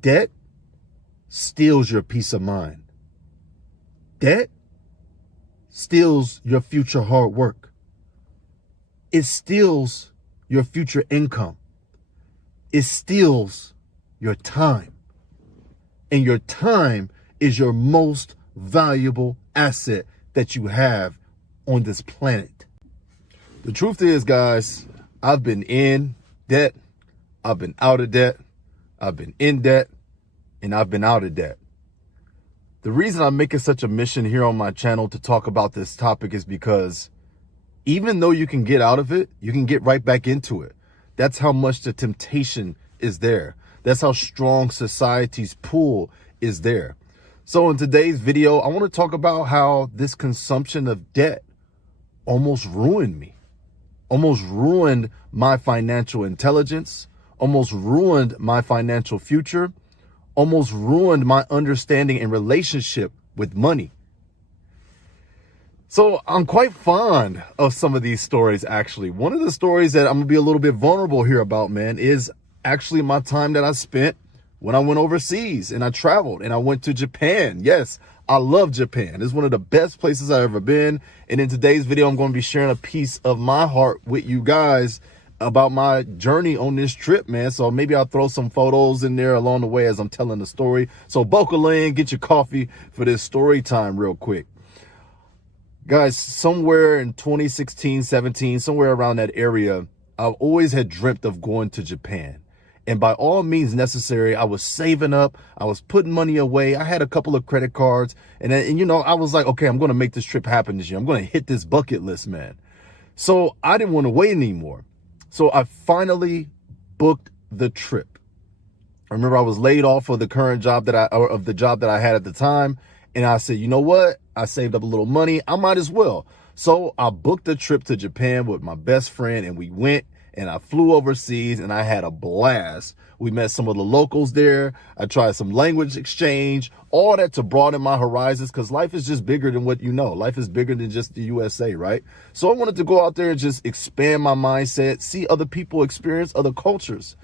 Debt steals your peace of mind. Debt steals your future hard work. It steals your future income. It steals your time. And your time is your most valuable asset that you have on this planet. The truth is, guys, I've been in debt, I've been out of debt, I've been in debt, and I've been out of debt. The reason I'm making such a mission here on my channel to talk about this topic is because even though you can get out of it, you can get right back into it. That's how much the temptation is there. That's how strong society's pull is there. So in today's video, I want to talk about how this consumption of debt almost ruined me, almost ruined my financial intelligence, almost ruined my financial future, almost ruined my understanding and relationship with money. So I'm quite fond of some of these stories, actually. One of the stories that I'm going to be a little bit vulnerable here about, man, is actually my time that I spent when I went overseas and I traveled and I went to Japan. Yes, I love Japan. It's one of the best places I've ever been. And in today's video, I'm going to be sharing a piece of my heart with you guys about my journey on this trip, man. So maybe I'll throw some photos in there along the way as I'm telling the story. So buckle in, get your coffee for this story time real quick. Guys, somewhere in 2016, 17, somewhere around that area, I've always had dreamt of going to Japan. And by all means necessary, I was saving up. I was putting money away. I had a couple of credit cards. And you know, I was like, okay, I'm going to make this trip happen this year. I'm going to hit this bucket list, man. So I didn't want to wait anymore. So I finally booked the trip. I remember I was laid off of the current job that I had at the time. And I said, you know what? I saved up a little money. I might as well. So I booked a trip to Japan with my best friend, and we went. And I flew overseas and I had a blast. We met some of the locals there. I tried some language exchange, all that to broaden my horizons, because life is just bigger than what you know. Life is bigger than just the USA, right? So I wanted to go out there and just expand my mindset, see other people experience other cultures.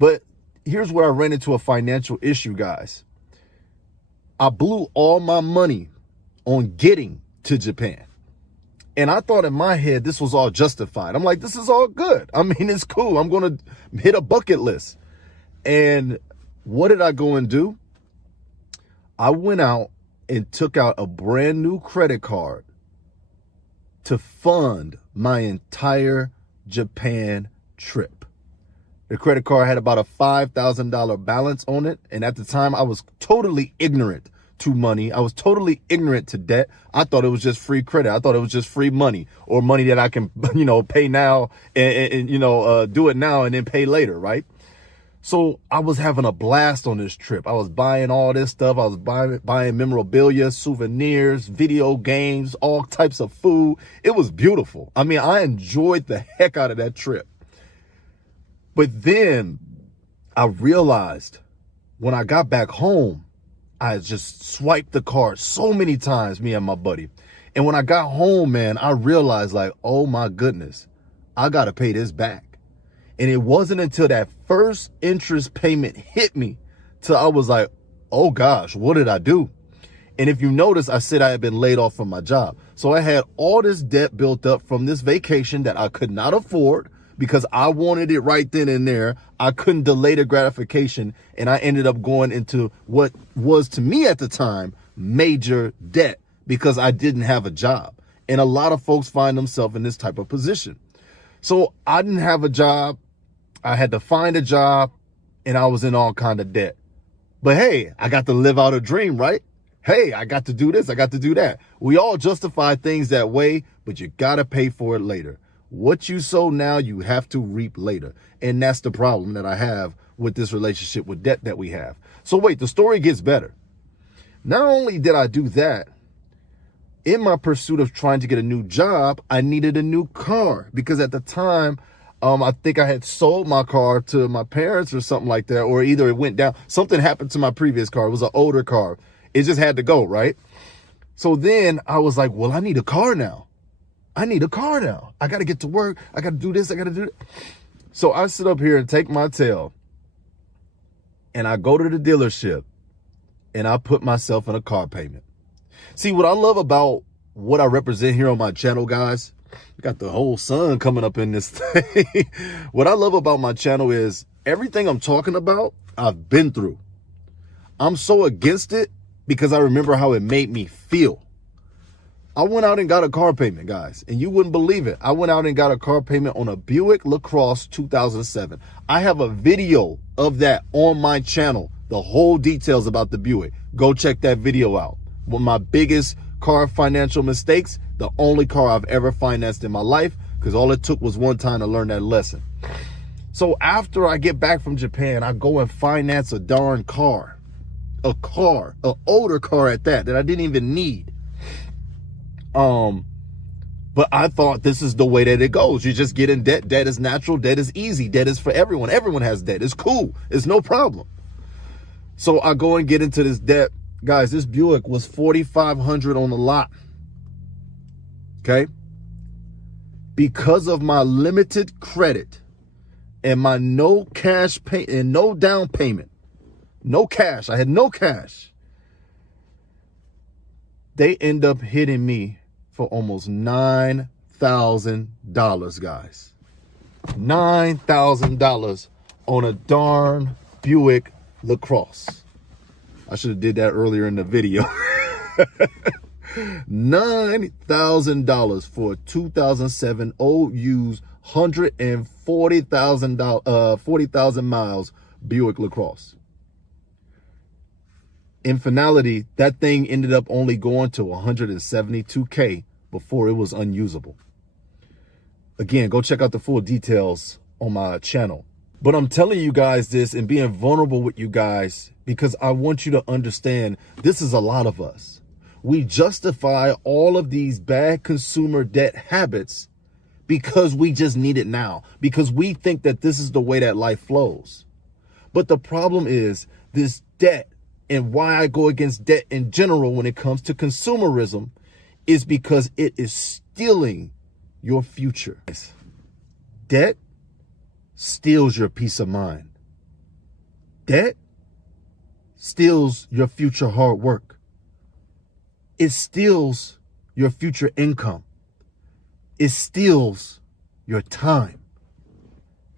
But here's where I ran into a financial issue, guys. I blew all my money on getting to Japan. And I thought in my head, this was all justified. I'm like, this is all good. I mean, it's cool. I'm going to hit a bucket list. And what did I go and do? I went out and took out a brand new credit card to fund my entire Japan trip. The credit card had about a $5,000 balance on it. And at the time, I was totally ignorant to money. I was totally ignorant to debt. I thought it was just free credit. I thought it was just free money, or money that I can, you know, pay now and do it now and then pay later, right? So I was having a blast on this trip. I was buying all this stuff. I was buying memorabilia, souvenirs, video games, all types of food. It was beautiful. I mean, I enjoyed the heck out of that trip. But then I realized when I got back home, I just swiped the card so many times, me and my buddy. And when I got home, man, I realized, like, oh my goodness, I got to pay this back. And it wasn't until that first interest payment hit me till I was like, oh gosh, what did I do? And if you notice, I said I had been laid off from my job. So I had all this debt built up from this vacation that I could not afford, because I wanted it right then and there. I couldn't delay the gratification, and I ended up going into what was, to me at the time, major debt, because I didn't have a job. And a lot of folks find themselves in this type of position. So I didn't have a job. I had to find a job, and I was in all kind of debt. But hey, I got to live out a dream, right? Hey, I got to do this, I got to do that. We all justify things that way, but you got to pay for it later. What you sow now, you have to reap later. And that's the problem that I have with this relationship with debt that we have. So wait, the story gets better. Not only did I do that, in my pursuit of trying to get a new job, I needed a new car, because at the time, I think I had sold my car to my parents or something like that, or either it went down. Something happened to my previous car. It was an older car. It just had to go, right? So then I was like, well, I need a car now. I need a car now. I got to get to work. I got to do this. I got to do that. So I sit up here and take my tail, and I go to the dealership and I put myself in a car payment. See, what I love about what I represent here on my channel, guys, I got the whole sun coming up in this thing. What I love about my channel is everything I'm talking about, I've been through. I'm so against it because I remember how it made me feel. I went out and got a car payment, guys, and you wouldn't believe it. I went out and got a car payment on a Buick LaCrosse 2007. I have a video of that on my channel, the whole details about the Buick. Go check that video out. One of my biggest car financial mistakes, the only car I've ever financed in my life, because all it took was one time to learn that lesson. So after I get back from Japan, I go and finance a darn car, an older car at that I didn't even need. But I thought this is the way that it goes. You just get in debt. Debt is natural. Debt is easy. Debt is for everyone. Everyone has debt. It's cool. It's no problem. So I go and get into this debt. Guys, this Buick was $4,500 on the lot. Okay. Because of my limited credit and my no cash pay and no down payment, no cash. I had no cash. They end up hitting me for almost $9,000, guys. $9,000 on a darn Buick LaCrosse. I should have did that earlier in the video. $9,000 for a 2007 old used 40,000 miles Buick LaCrosse. In finality, that thing ended up only going to 172K before it was unusable. Again, go check out the full details on my channel. But I'm telling you guys this and being vulnerable with you guys because I want you to understand this is a lot of us. We justify all of these bad consumer debt habits because we just need it now, because we think that this is the way that life flows. But the problem is this debt, and why I go against debt in general when it comes to consumerism, is because it is stealing your future. Debt steals your peace of mind. Debt steals your future hard work. It steals your future income. It steals your time.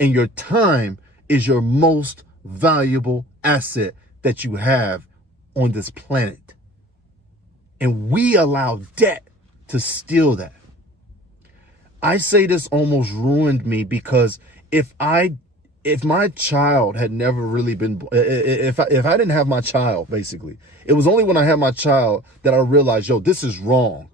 And your time is your most valuable asset that you have on this planet. And we allow debt to steal that. I say this almost ruined me because if my child had never really been, if I didn't have my child, basically, it was only when I had my child that I realized, yo, this is wrong.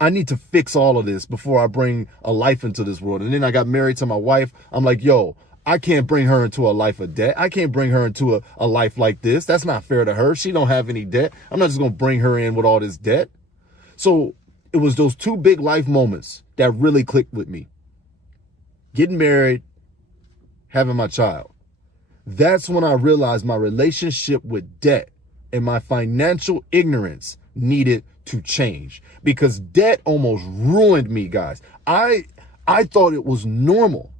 I need to fix all of this before I bring a life into this world. And then I got married to my wife. I'm like, yo, I can't bring her into a life of debt. I can't bring her into a life like this. That's not fair to her. She don't have any debt. I'm not just going to bring her in with all this debt. So it was those two big life moments that really clicked with me. Getting married, having my child. That's when I realized my relationship with debt and my financial ignorance needed to change, because debt almost ruined me, guys. I thought it was normal.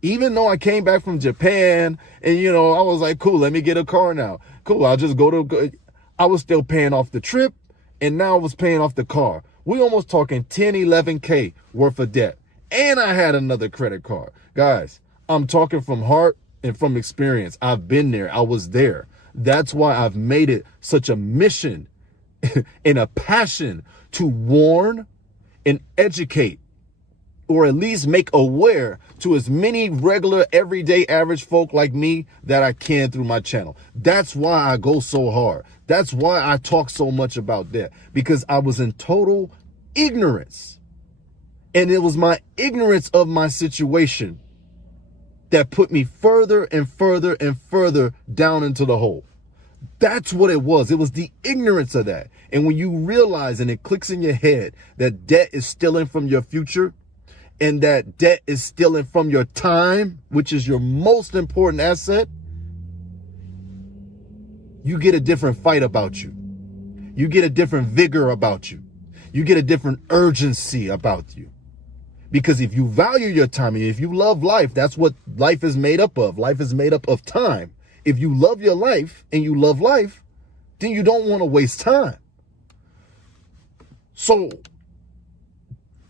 Even though I came back from Japan and, you know, I was like, cool, let me get a car now. Cool, I'll just I was still paying off the trip, and now I was paying off the car. We almost talking 10, 11K worth of debt. And I had another credit card. Guys, I'm talking from heart and from experience. I've been there. I was there. That's why I've made it such a mission and a passion to warn and educate, or at least make aware to as many regular, everyday, average folk like me that I can through my channel. That's why I go so hard. That's why I talk so much about that, because I was in total ignorance. And it was my ignorance of my situation that put me further and further and further down into the hole. That's what it was. It was the ignorance of that. And when you realize and it clicks in your head that debt is stealing from your future, and that debt is stealing from your time, which is your most important asset, you get a different fight about you. You get a different vigor about you. You get a different urgency about you. Because if you value your time, and if you love life, that's what life is made up of. Life is made up of time. If you love your life and you love life, then you don't want to waste time. So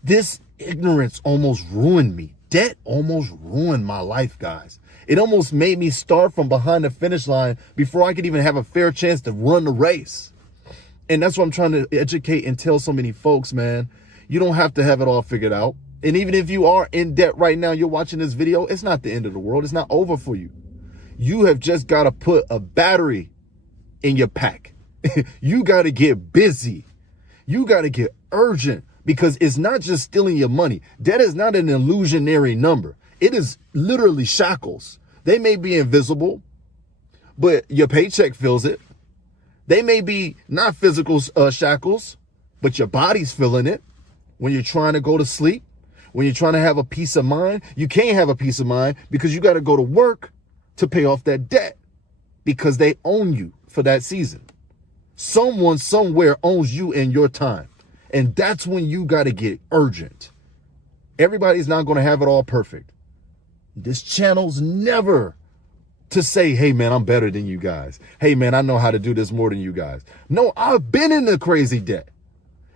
this ignorance almost ruined me. Debt almost ruined my life, guys. It almost made me start from behind the finish line before I could even have a fair chance to run the race. And that's what I'm trying to educate and tell so many folks, man. You don't have to have it all figured out. And even if you are in debt right now, you're watching this video, it's not the end of the world. It's not over for you. You have just got to put a battery in your pack. You got to get busy. You got to get urgent, because it's not just stealing your money. Debt is not an illusionary number. It is literally shackles. They may be invisible, but your paycheck feels it. They may be not physical shackles, but your body's feeling it. When you're trying to go to sleep, when you're trying to have a peace of mind, you can't have a peace of mind because you got to go to work to pay off that debt, because they own you for that season. Someone somewhere owns you and your time. And that's when you got to get urgent. Everybody's not going to have it all perfect. This channel's never to say, hey, man, I'm better than you guys. Hey, man, I know how to do this more than you guys. No, I've been in the crazy debt.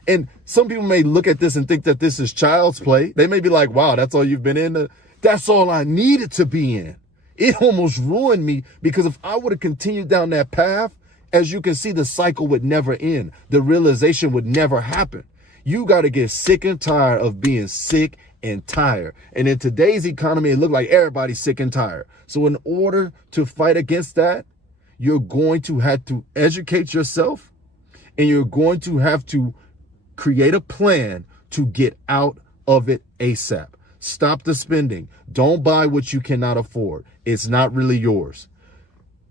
And some people may look at this and think that this is child's play. They may be like, wow, that's all you've been in. That's all I needed to be in. It almost ruined me, because if I would have continued down that path, as you can see, the cycle would never end. The realization would never happen. You got to get sick and tired of being sick and tired. And in today's economy, it looks like everybody's sick and tired. So in order to fight against that, you're going to have to educate yourself, and you're going to have to create a plan to get out of it ASAP. Stop the spending. Don't buy what you cannot afford. It's not really yours.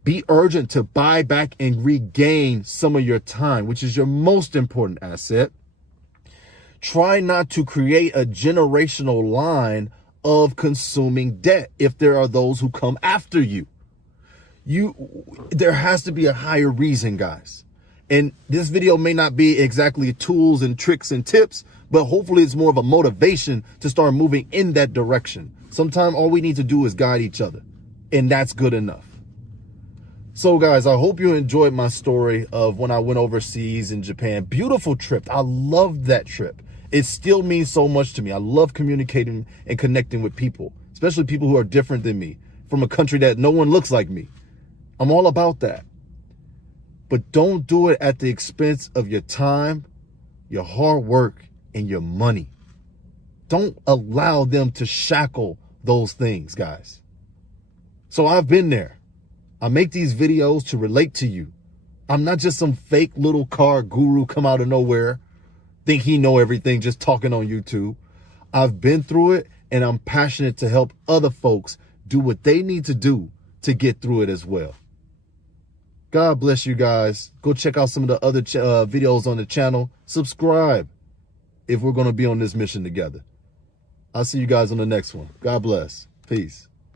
Be urgent to buy back and regain some of your time, which is your most important asset. Try not to create a generational line of consuming debt if there are those who come after you. There has to be a higher reason, guys. And this video may not be exactly tools and tricks and tips, but hopefully it's more of a motivation to start moving in that direction. Sometimes all we need to do is guide each other, and that's good enough. So guys, I hope you enjoyed my story of when I went overseas in Japan. Beautiful trip. I loved that trip. It still means so much to me. I love communicating and connecting with people, especially people who are different than me, from a country that no one looks like me. I'm all about that. But don't do it at the expense of your time, your hard work, and your money. Don't allow them to shackle those things, guys. So I've been there. I make these videos to relate to you. I'm not just some fake little car guru come out of nowhere, think he know everything just talking on YouTube. I've been through it, and I'm passionate to help other folks do what they need to do to get through it as well. God bless you guys. Go check out some of the other videos on the channel. Subscribe if we're going to be on this mission together. I'll see you guys on the next one. God bless. Peace.